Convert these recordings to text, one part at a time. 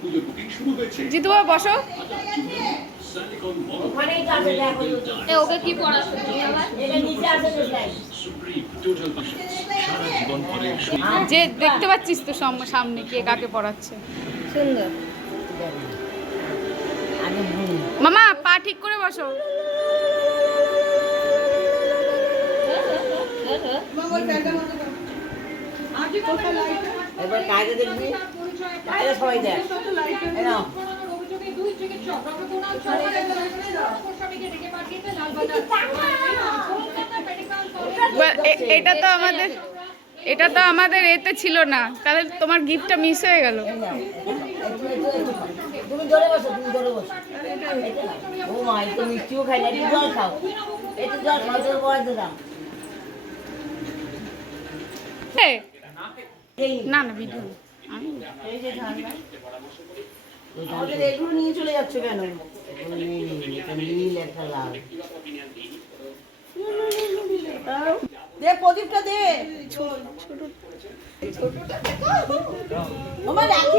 পুজোর বুকিং শুরু হয়েছে। জিতু বাবা বসো ওকে কি পড়াচ্ছো? জীবন ভরের যে দেখতে পাচ্ছিস তো সামনে কে কাকে পড়াচ্ছে। সুন্দর। মামা পা ঠিক করে বসো। এবার কাজে দেখবি? এটা তো আমাদের এটা তো আমাদের এতে ছিল না। তাহলে তোমার গিফটটা মিস হয়ে গেল। না না ভিডিও এই যে ঠান্ডা এগুলো নিয়ে চলে যাচ্ছে কেন? এগুলো নীল, এটা একটা লাল দে প্রদীপটা দে। আমার রাখি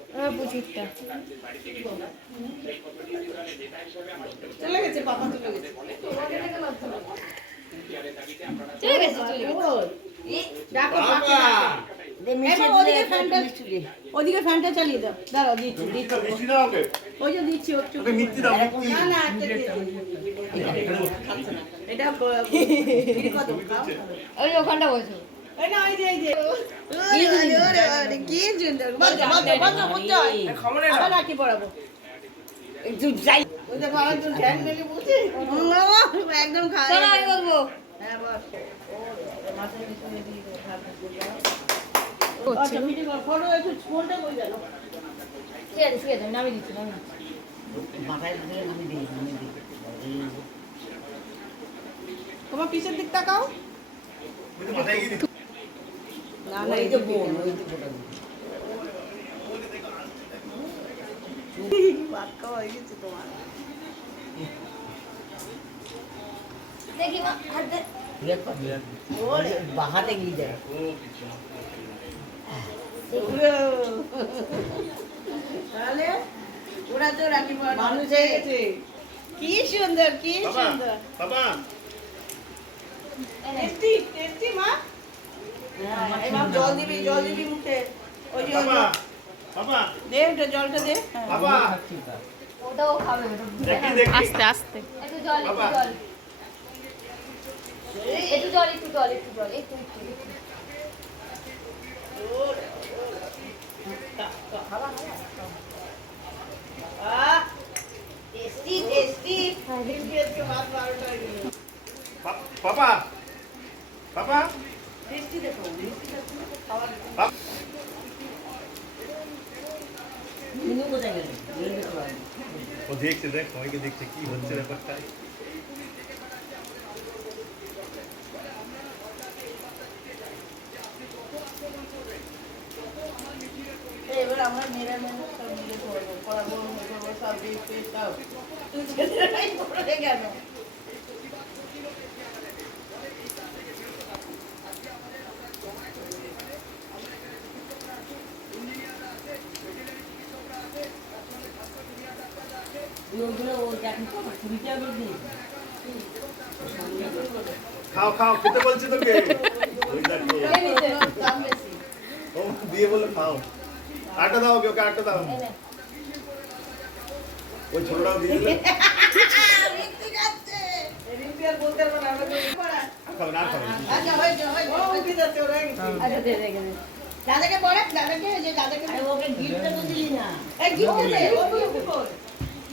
পুচিরটা চলে গেছে পাপা চলে গেছে। চলে গেছে চলে গেছে। ওদিকে ফ্যানটা চালিয়ে দাও। দাঁড়াও দিচ্ছি দিচ্ছি। ওই যে দিচ্ছি না না। এটা? ওই ওখানটা বসো। একদম হ্যাঁ, আচ্ছা, তোমার পিছের দিক তাকাও। না না এই যে বোন ওই যে বোন বাহাতে গিয়ে যায়। তাহলে ওরা তো রাখি মানুষ হয়ে গেছে। কি সুন্দর কি সুন্দর। টেস্টি টেস্টি মা। হ্যাঁ, এবার জল দিবি জল দিবি মুখে ওই যে দে ওটা জলটা দে হ্যাঁ। ওটাও খাবে ওটা বুঝে খাবে। আস্তে আস্তে একটু জল একটু জল একটু জল একটু জল একটু জল একটু একটু একটু। আহ, টেস্টি টেস্টি কিন্তু আজকে ভাত বারোটা হয়ে গেল। পাপা পাপা টেস্টি দেখো মিষ্টি দেখো, খাওয়ার মিনু কোথায় গেল মিনু দেখতে পাইনি। ও দেখছে, দেখ সবাইকে দেখছে কি হচ্ছে ব্যাপারটা। এবার আমরা মেয়েরা মেয়েরা সব মিলে করব, পড়াবো সব দেখবে সব তুই ছেলেরাই পড়ে গেল ওগুলো ও দেখেন কুড়ি টাকা করে দিয়েছে খাও খাও খেতে বলছে তোকে। দিয়ে বলে খাও। আটা দাও ওকে আটা দাও। ওই ছোটটাও দিয়ে দিলে। দাদাকে পড়ে দাদাকে দাদাকে ওকে গিফটটা তো দিলি না। এই গিফট দে। ও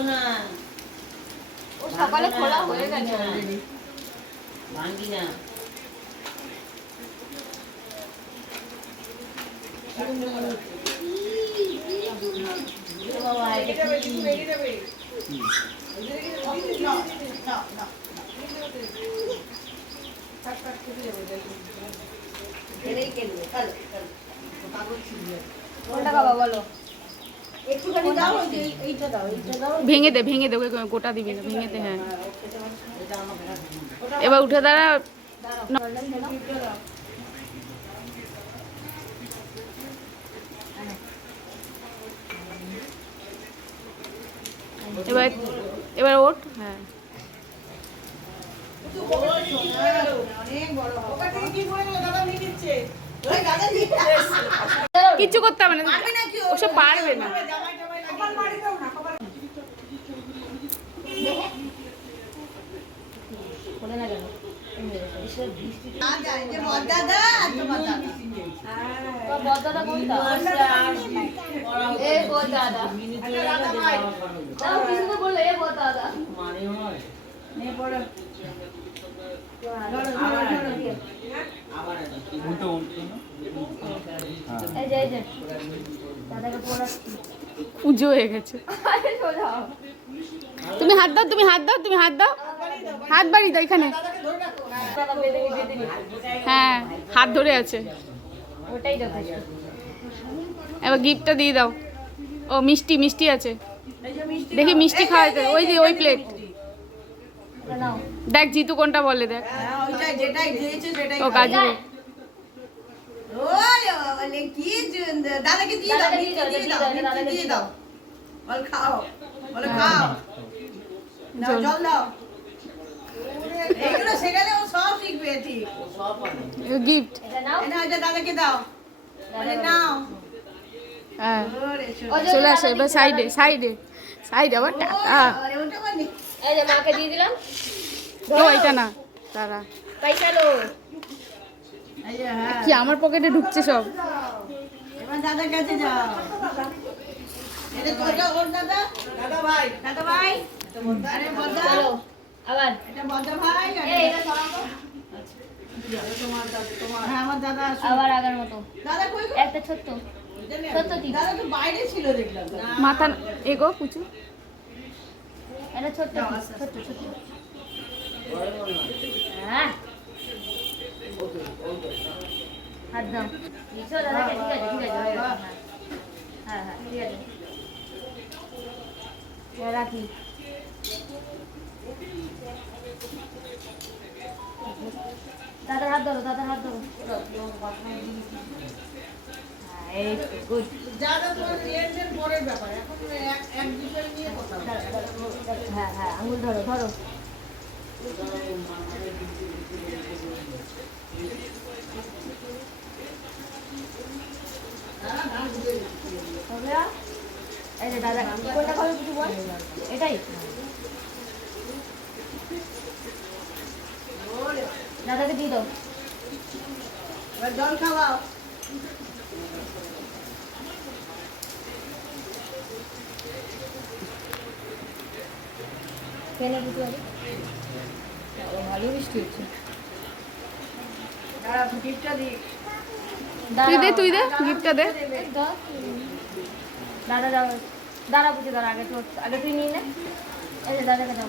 ভাঙ্গো না ও সকালে খোলা হয়ে গেছে already। ভাঙ্গি না কোনটা খাবা বলো। ভেঙে দে ভেঙে দে ওকে গোটা দিবি না ভেঙে দে হ্যাঁ। এবার উঠে দাঁড়া এবার এবার ওঠ হ্যাঁ অনেক বড় হবে। ওখান থেকে কি বলে গেলো? দাদা নিয়ে নিচ্ছে। ওই দাদা নিয়ে এসছে। কিচ্ছু করতে হবে না ওসব পারবে না জামাই টামাই লাগিয়ে কপাল মারি দাও না, কপাল। খোলে না কেন না যায়, যে বড়দাদা আর তোমার দাদা। তোমার বড়দাদা কোনটা এ বড়দাদা একটা দাদা ভাই। তাও কিছু তো বলল এ বড়দাদা মানে হয় নিয়ে পড়ো। আবার একটা। আবার একটা। উল্টো উল্টো না এই যে এই পুজো হয়ে গেছে। তুমি হাত দাও তুমি হাত দাও তুমি হাত দাও। হাত বাড়ি দাও এখানে। হ্যাঁ। হাত ধরে আছে। এবার গিফটটা দিয়ে দাও। ও মিষ্টি মিষ্টি আছে। দেখি মিষ্টি এই, ওই যে ওই প্লেট নাও। দেখ জিতু কোনটা বলে দেখ। হ্যাঁ, ও। কাজু দিয়ে দাও, এগুলো শেখালে ও সব শিখবে ঠিক। সব গিফট এটা এটা দাদাকে দাও। বলে নাও। হ্যাঁ। চলে আসো এবার সাইডে সাইডে সাইডে আবার টাকা আরে ওটা মানে এই যে মাকে দিয়ে দিলাম। ও এটা না। তারা পয়সা লো। এই যে হ্যাঁ। কি আমার পকেটে ঢুকছে সব? এবার দাদার কাছে যাও। এটা ওর দাদা? দাদা ভাই। দাদা ভাই? আরে আবার। এটা বদা ভাই এটা সরাবো তোমার দাদা তোমার হ্যাঁ আমার দাদা আবার আগের মতো। দাদা একটা ছোট্ট। ছোট্ট টিপ বাইরে ছিল দেখলাম। মাথা এগো পুচু এটা ছোট্ট ছোট্ট ছোট্ট। হ্যাঁ। হাত দাও। দিছো ঠিক আছে ঠিক আছে হ্যাঁ হ্যাঁ হ্যাঁ ঠিক আছে। রাখি। দাদার হাত ধরো দাদার হাত ধরো। হ্যাঁ, কথা বলছি। হ্যাঁ হ্যাঁ আঙুল ধরো ধরো। এই যে দাদা কোনটা খাবে কিছু বল? এটাই। দাদাকে দিয়ে দাও। এবার জল খাওয়াও। ভালো মিষ্টি হচ্ছে। দাঁড়া গিফটটা দিই তুই দে তুই দে গিফটটা দে। দাও। দাদা দাও। দাদা বুঝে দাদা আগে তোর আগে তুই নিয়ে নে। দাদাকে দাও।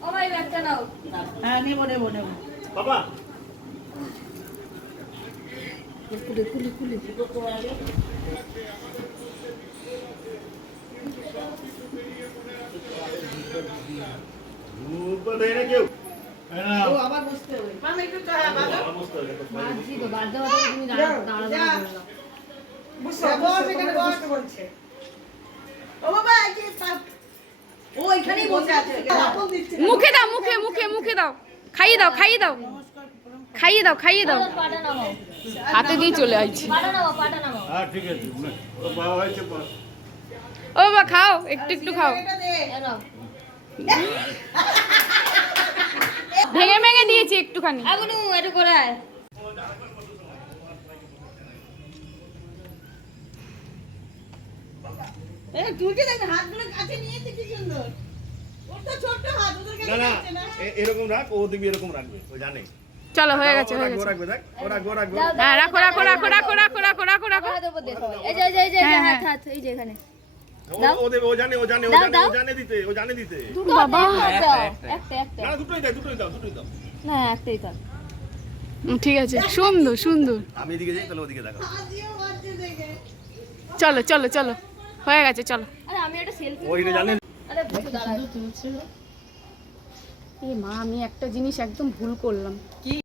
ও ভাই ব্যাগটা নাও হ্যাঁ নেব নেব নেব। বাবা। খুলে খুলে খুলে মুখে দাও মুখে মুখে মুখে দাও। খাইয়ে দাও খাইয়ে দাও। খাইয়ে দাও খাইয়ে দাও। হাতে দিয়ে চলে নামাও হ্যাঁ ঠিক আছে। ও বাবা খাও একটু একটু খাও। ভেঙে ভেঙে দিয়েছি একটুখানি। আগুনু একটু করে আয় এ তুলছে দেখ হাতগুলো কাছে নিয়েছে কি সুন্দর। ওর তো ছোট্ট হাত ওদের কাছে না না যাচ্ছে না। এ- এরকম রাখ ও দিবি এরকম রাখবে ও জানে। চলো হয়ে গেছে হয়ে গেছে। রাখবে দেখ ও রাখবে ও রাখবে। দাও রাখো রাখো রাখো রাখো রাখো রাখো রাখো রাখো। হাতের উপর দে সবাই। এই যে এই যে এই যে এই যে হাত। হাত এই যে এখানে। ঠিক আছে। সুন্দর সুন্দর। আমি এদিকে যাই তাহলে ওদিকে দেখাও। হাসিও পাচ্ছে দেখে। চলো চলো চলো। হয়ে গেছে চলো। আরে আমি একটা সেলফি ও এটা আরে দাঁড়া মা আমি একটা জিনিস একদম ভুল করলাম।